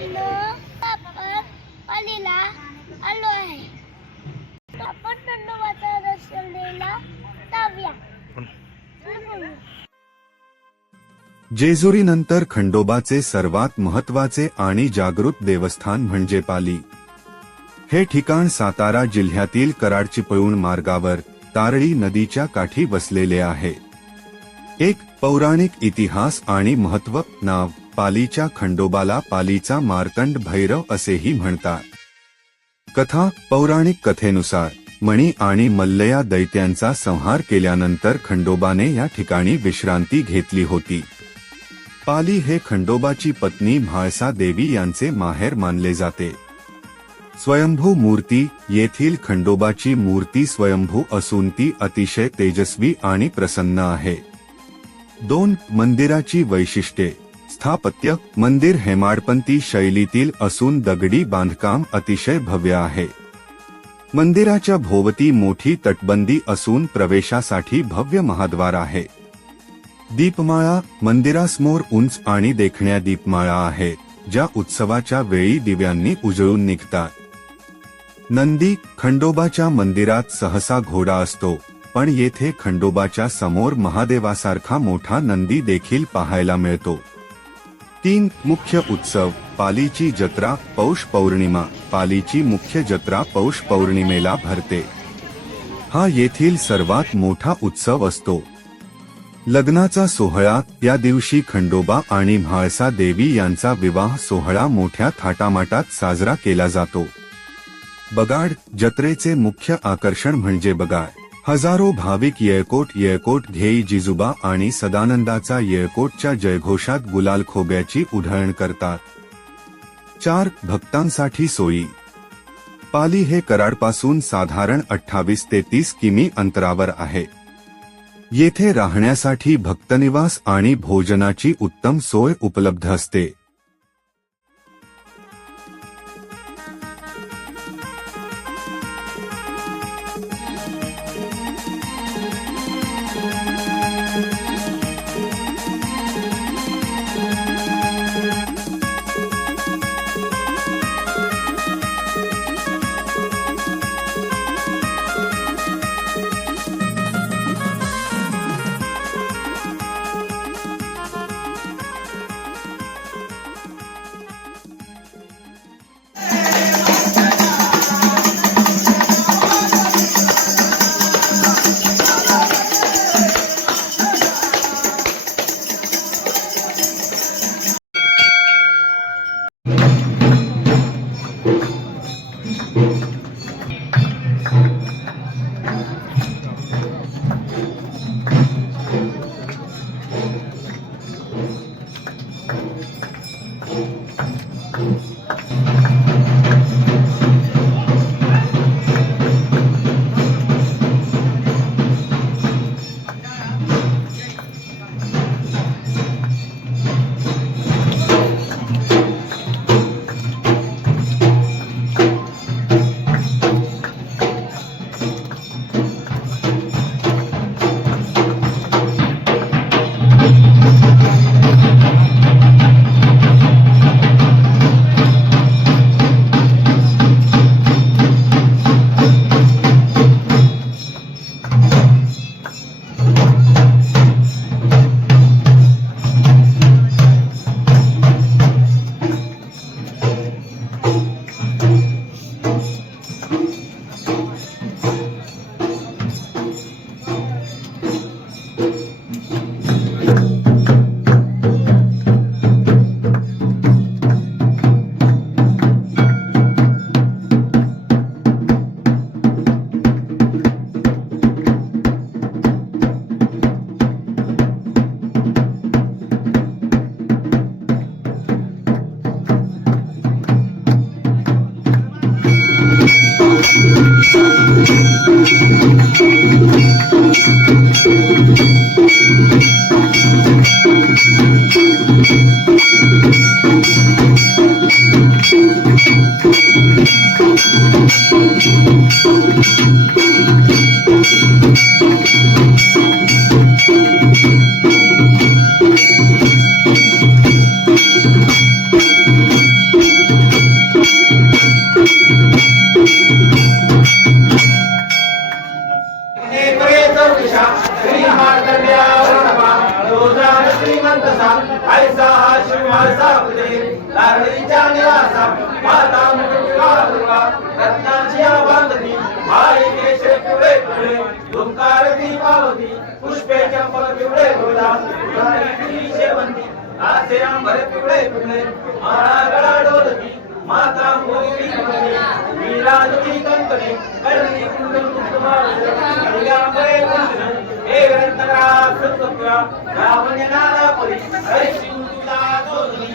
मित्रांनो, आपण पालीला आलो आहे. आपण खंडोबाचा दर्शनाला जाऊया. जेजुरीनंतर खंडोबाचे सर्वात महत्त्वाचे आणि जागृत देवस्थान म्हणजे पाली. हे ठिकाण सातारा जिल्ह्यातील कराड-चिपळूण मार्गावर तारळी नदीच्या काठी वसलेले आहे. एक पौराणिक इतिहास आणि महत्त्व. नाव पालीच्या खंडोबाला पालीचा मार्तंड भैरव असेही म्हणतात. कथा. पौराणिक कथेनुसार मणी आणि मल्लया दैत्यांचा संहार केल्यानंतर खंडोबाने या ठिकाणी विश्रांती घेतली होती. पाली हे खंडोबाची पत्नी म्हाळसा देवी यांचे माहेर मानले जाते. स्वयंभू मूर्ती. येथील खंडोबाची मूर्ती स्वयंभू असून ती अतिशय तेजस्वी आणि प्रसन्न आहे. 2. मंदिराची वैशिष्ट्ये. स्थापत्य. मंदिर हेमाडपंथी शैलीतील असून दगडी बांधकाम अतिशय भव्य आहे. मंदिराच्या भोवती मोठी तटबंदी असून प्रवेशासाठी भव्य महाद्वार आहे. दीपमाळा. मंदिरासमोर उंच आणि देखण्या दीपमाळा आहेत, ज्या उत्सवाच्या वेळी दिव्यांनी उजळून निघतात. नंदी. खंडोबाच्या मंदिरात सहसा घोडा असतो, पण येथे खंडोबाच्या समोर महादेवासारखा मोठा नंदी देखील पाहायला मिळतो. 3. मुख्य उत्सव. पालीची जत्रा. पौष पौर्णिमा. पालीची मुख्य जत्रा पौष पौर्णिमेला भरते. हा येथील सर्वात मोठा उत्सव असतो. लग्नाचा सोहळा. या दिवशी खंडोबा आणि म्हाळसा देवी यांचा विवाह सोहळा मोठ्या थाटामाटात साजरा केला जातो. बगाड. जत्रेचे मुख्य आकर्षण म्हणजे बगाड. हजारो भाविक येळकोट घेई जिजुबा आणि सदानंदाचा येळकोटच्या जयघोषात गुलाल खोब्याची उधळण करतात. 4. भक्तांसाठी सोयी. पाली हे कराडपासून साधारण 28 ते 30 किमी अंतरावर आहे. येथे राहण्यासाठी भक्तनिवास आणि भोजनाची उत्तम सोय उपलब्ध असते. लाडीच्या निवासा माता मुकुटला रत्नाची आभांगती आई केशे पिवळे पिवळे ओंकार दीपावती पुष्पे चंपक पिवळे गोदा शेवंती आसे अंबर पिवळे पिवळे माळा गळा डोलती माता मोरी विराजती कंकणे कर्णी कुंडल कुंकुमाळ यामुळे कृष्ण हे रत्नरा सुतप्या रावण नाना परी हरिशी तुला दोनी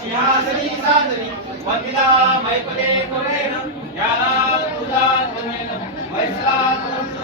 सिंहासनी सादरी वंदिला मैपदे कोरेन याला तुझा तमेन वैसला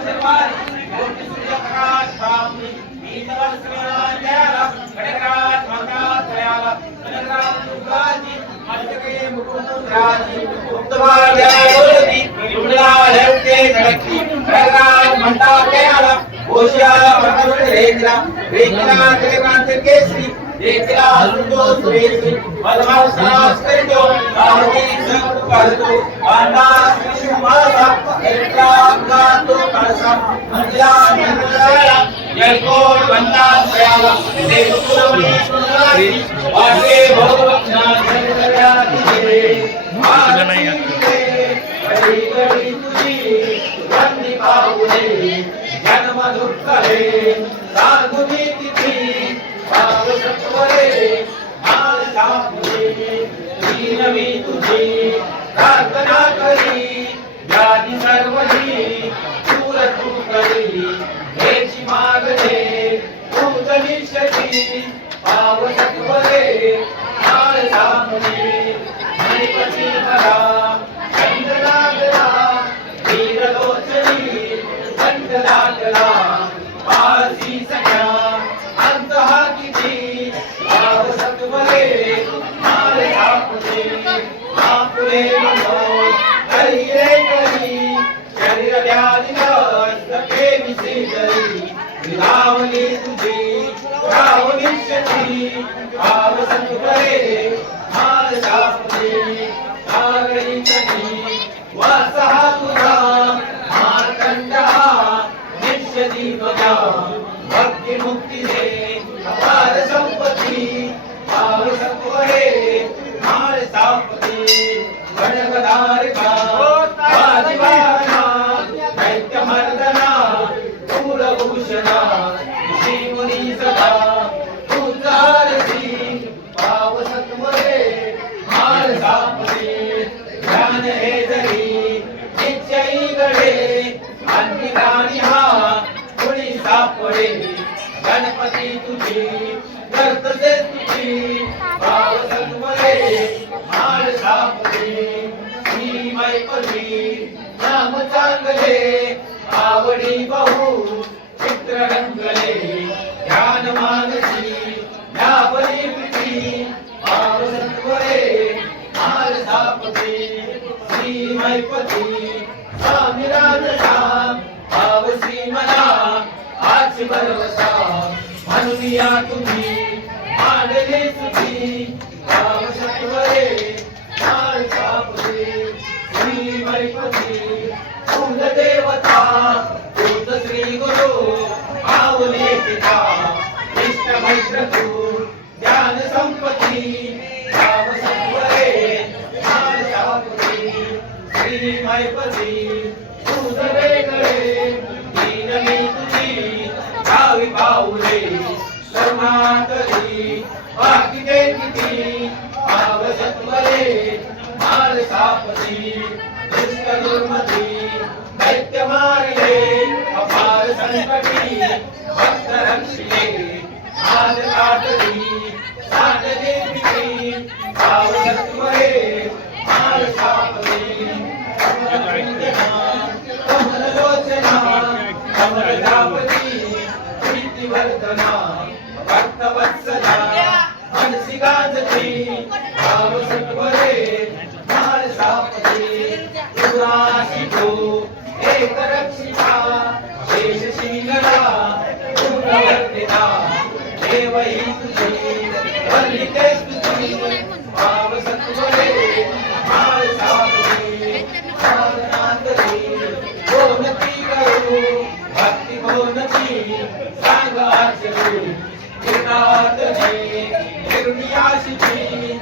सर्वारी कोटी सूर्य प्रकाश पावनी नीतवर श्रीराम जयाला कडकराज मंगळा तयाला कडकराज दुर्गाजी मस्तके मुकुंद राजी उत्तमाल जयगोलती तुमला लक्के धडकी कडकराज मंटा तयाला ओशिया मंगल रेखला रेखला तेकांत केसरी रेखला हलुंदो सुरेशी मधमाल सनास करितो आहुती संग करतो आंदास विष्णुमासा रेखला गातो कळसा मंदिरा मंगलाया जयकोट बंदा तयाला देवकुलवणी सुंदराची वाटे भगवतना जगदया तुझे घडी घडी तुझी वंदी पाहुले जन्म दुःखरे साधुनी तिथी भाव सत्वरे माल सापुरे दीनवी तुझी प्रार्थना करी व्याधी सर्वही दूर तू करी हेची मागणे तूच निश्चती भाव सत्वरे माल सापुरे मणिपती मला चंद्र लागला वीरलोचनी कंठ लागला पारसी सख्या अंत हा किती भाव सत्वरे माल सापुरे आपुले मनोज करी रे करी शरीर व्याधी नसके विसिजरी विधावली तुझी रावली शती भाव सत्वरे माल सापुरे सागरी कधी वासहा तुझा मार्कंड निश्चदी तुझा भक्ती मुक्ती दे अपार संपत्ती भाव सत्वरे माळ सापती गणगदार का वादिवाना दैत्य मर्दना कुलभूषणा शिवनी सदा तुझा आरती भाव सत्वरे माळ सापती ज्ञान हे जरी निश्चयी गडे अन्निदानी हा कुणी सापडे गणपती तुझी करतसे तुझी भाव सत्वरे माळ सापडे श्री मैपती नाम चांगले आवडी बहु चित्र रंगले ध्यान मानसी न्यापली प्रीती भाव सत्वरे माळ सापडे श्री मैपती स्वामी राजसा भाव श्री मला आची भरवसा म्हणून या तुम्ही मांडली तुझी भाव सत्वरे माळ सापडे श्री मैपती कुल देवता तूच श्री गुरु माऊली पिता इष्ट मैत्र तू ज्ञान संपत्ती भाव सत्वरे माळ सापडे श्री मैपती तुझ वेगळे दीनमी तुझी भावी पाऊले करुणाकरी बाकी दे किती भाव सत्वरे माळ सापती दुष्ट दुर्मती दैत्य मारिले अपार संकटी भक्त रक्षिले आज कातरी साध देवी भाव सत्वरे माळ सापती कमललोचना कमलजापती प्रीतिवर्धना भक्तवत्सला मनसी गाजती भाव सत्वरे माळ सापती तुराशितो एक रक्षिता शेषशीलला पूर्णवर्तिता देवही तुझी वल्लिते तुझी भाव सत्वरे माळ सापती साधनातरी कोणती करू भक्ती कोणती सांग आचरू गिरनाथने गिरणी आशिची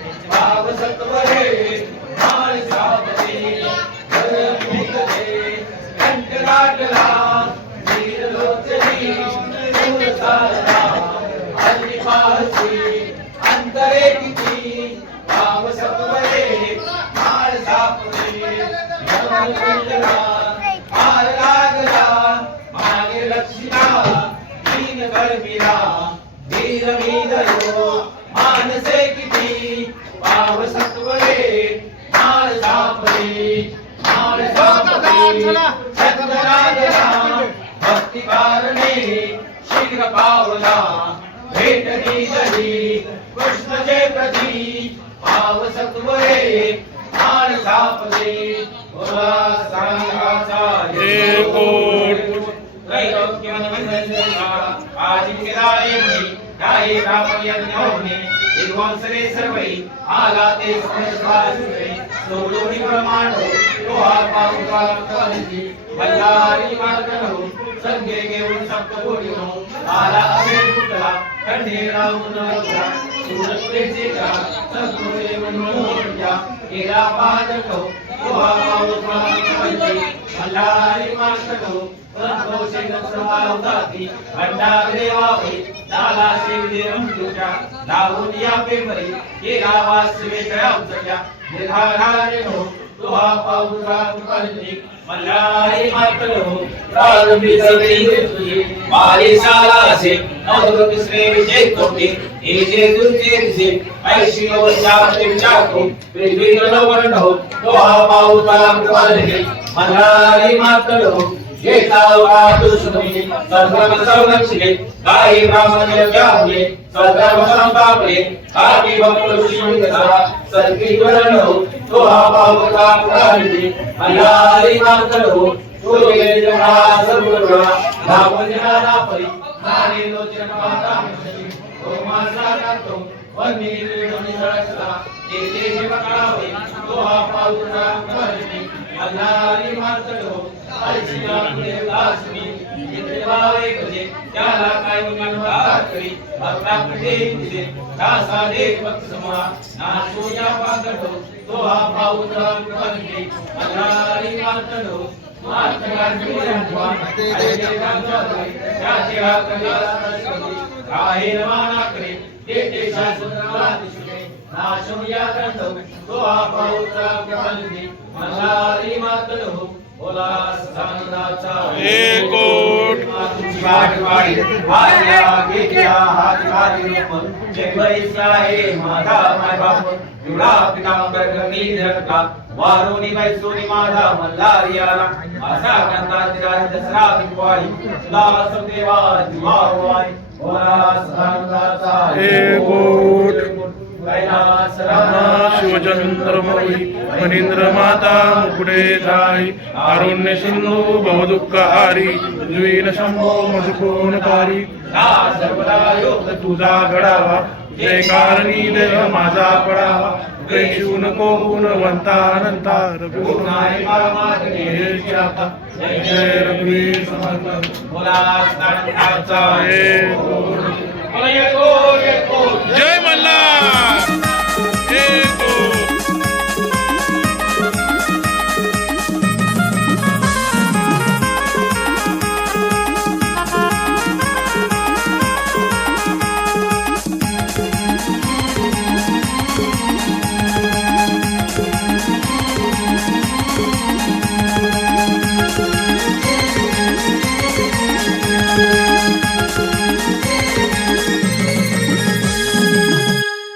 सत्वरे माळ सापडे माळ सापडे सत्यराजना भक्ती कारणे शीघ्र पावला भेट दिली कृष्णचे प्रती पाव सत्वरे माळ सापडे बोला सांगाचा सर्वै आला ते सोडून प्रमाण बल्लारी मार्गनो संगे घेऊन सप्तकोटी आला असेल कुठला खंडे राहून सूरतेचे का सत्पुरे म्हणून गेला पादको बल्लारी मार्गनो संतोषे नक्षवावताती भंडार देवावे लाला शिवदेवं तुझ्या लावून या पेपरी गेला वासवे तळावच्या निर्धाराने तुहा पाऊसा करणे मल्हारी मातलो प्रारंभी सगळी तुझी माली साला असे नवदुर्ग तिसरे विजय कोटी हे जे तुझे दिसे ऐशी वर्षामध्ये विचारतो वेगवेगळं नवर्ण हो तुहा पाऊसा करणे मल्हारी मातलो येतावा दुष्मनी सर्व संरक्षिले काही ब्राह्मण जावले सर्व संतापले काही भक्त शिवता सर्वी वरणो तो हा पावता प्राणी मल्हारी मातलो तो गेले जमा सर्वरा भावजना परी नारी लोचन माता ओ मासा नातो वनी रेणी सळसला ते बकावे तो हा पावता प्राणी मल्हारी मातलो त्याला काय करी भक्ताकडे दिले दासा दे भक्त समोरा नाशो या पागतो तो हा पाऊसा करणे मल्हारी मातलो मातगांची रंगवा त्याचे हात आहे रवाना करे ते शास्त्राला दिसले नाशो या गंधो तो हा पाऊसा करणे मल्हारी मातलो बोला संताचा एकोट वाटवाडी आया गेल्या हातवाडी रूप जे पैसा आहे माझा माय बाप जुडा पितांबर गमी धरका वारोनी बैसोनी माझा मल्हारी आला असा कंदाची राज दसरा दिवाळी दास देवा जीवावाई बोला संताचा एकोट कैलास शिवचंद्रमौली मनींद्र माता मुकुडे जाई अरुण्य सिंधू भवदुःखहारी द्वीन शंभो मधुकोणकारी सर्वदा योग तुझा घडावा जय कारणी देह माझा पडावा प्रेक्षू नको गुणवंता गुरुनाय परमात्मे जय रघुवीर समर्थ बोला संताचा एकोट एकोट जय